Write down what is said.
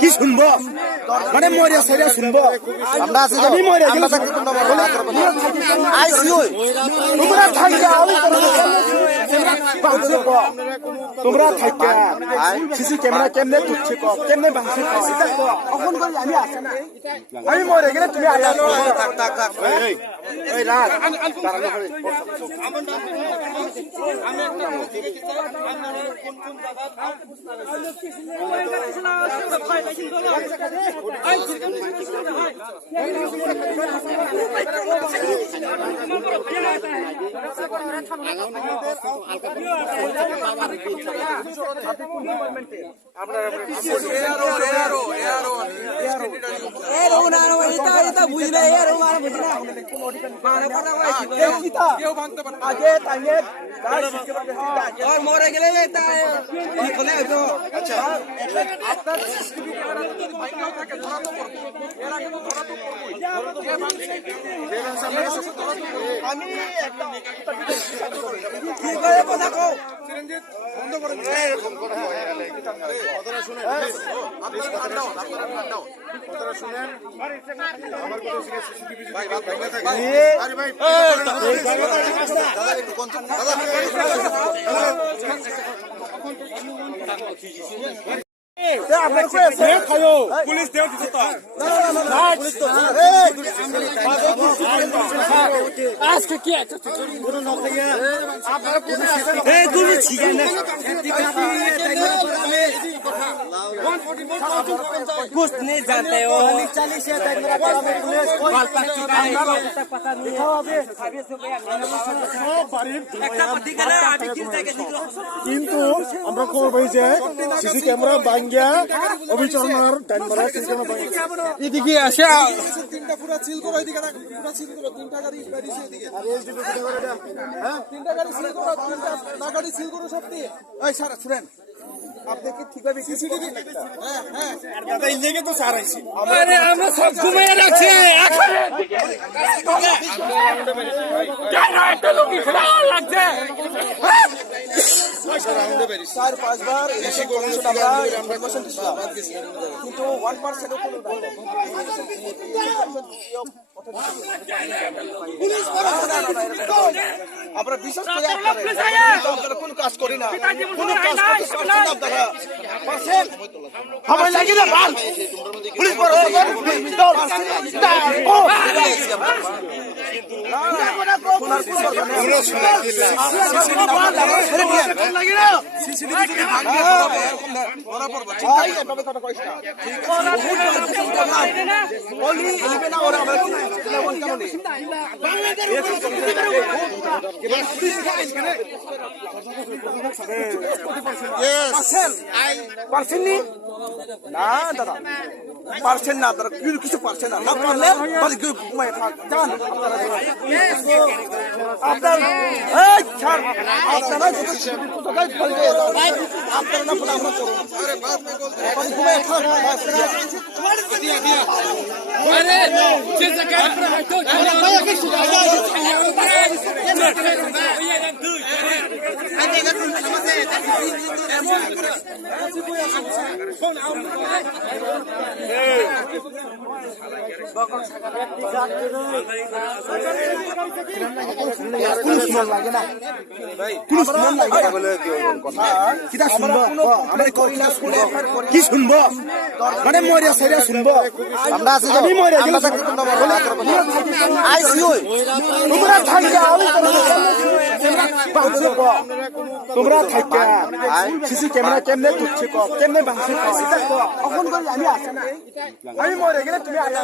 কি শুনবো মানে মরিয়া সেরিয়া শুনবো আমরা আছি আমি মরিয়া গেলে তোমরা থাইকা তোমরা থাইকা সিসি ক্যামেরা কেমনে তুলছে কেমনে বাংছে এখন করি আমি আসে না আমি মরে গেলে তুমি আয়া থাক থাক থাক এই রাত দাঁড়ানো করে আমি একটা কোন কোন মরে গেলে আমি কথা কও বন্ধ করে কথাটা শুনে কথাটা শুনেন আমার কথা শুনে সিসিটিভি ভাই ভাই থাকে আরে ভাই দাদা একটু কন্ট্রোল দাদা পুলিশ দেও দিতে তো না পুলিশ তো আজকে কি আছে পুরো নকলিয়া আপনারা পুলিশ আসেন এই তুমি ছিগাই না कुछ नहीं जानते हो 40 है पुलिस बाल पक चुका है पता नहीं है अभी কিন্তু আমরা খবর পাই যে সিসি ক্যামেরা ভাঙ্গিয়া অভিচরণের টাইমার সিসি ক্যামেরা ভাঙ্গিয়া এদিকে আসে তিনটা পুরো সিল করো এদিকে পুরো সিল করো তিনটা গাড়ি বেরিয়েছে এদিকে আরে এই দিকে হ্যাঁ তিনটা গাড়ি সিল করো তিনটা গাড়ি সিল করো সব দিয়ে এই স্যার শুনেন আপনি কি ঠিকভাবে সিসিটিভি হ্যাঁ হ্যাঁ দাদা এই লেগে তো স্যার আইছি আরে আমরা সব ঘুমিয়ে রাখছি কেন এত লোক খেলা লাগছে 4-5 বার এসে কমিশন আমরা কমিশন দিছিলাম কিন্তু 1% ও কোনো দাম পুলিশ আমরা বিশ্বাস করি আপনারা কোনো কাজ করি না কোনো কাজ করতে আপনারা পারছেন হামাই লাগি না মাল পুলিশ বড় না দাদা পারছেন না আপনারা কিছু পারছেন না পারলে ঘুমাই থাক যান আপনার আপনারা ঘুমাই থাক কি শুনবো মানে মরিয়া সেরিয়া শুনবো আমরা আছি আমি মরিয়া গেলে তোমরা থাইকা তোমরা থাইকা সিসি ক্যামেরা কেমনে তুলছে কেমনে বাংছে এখন করি আমি আসে না আমি মরে গেলে তুমি আয়া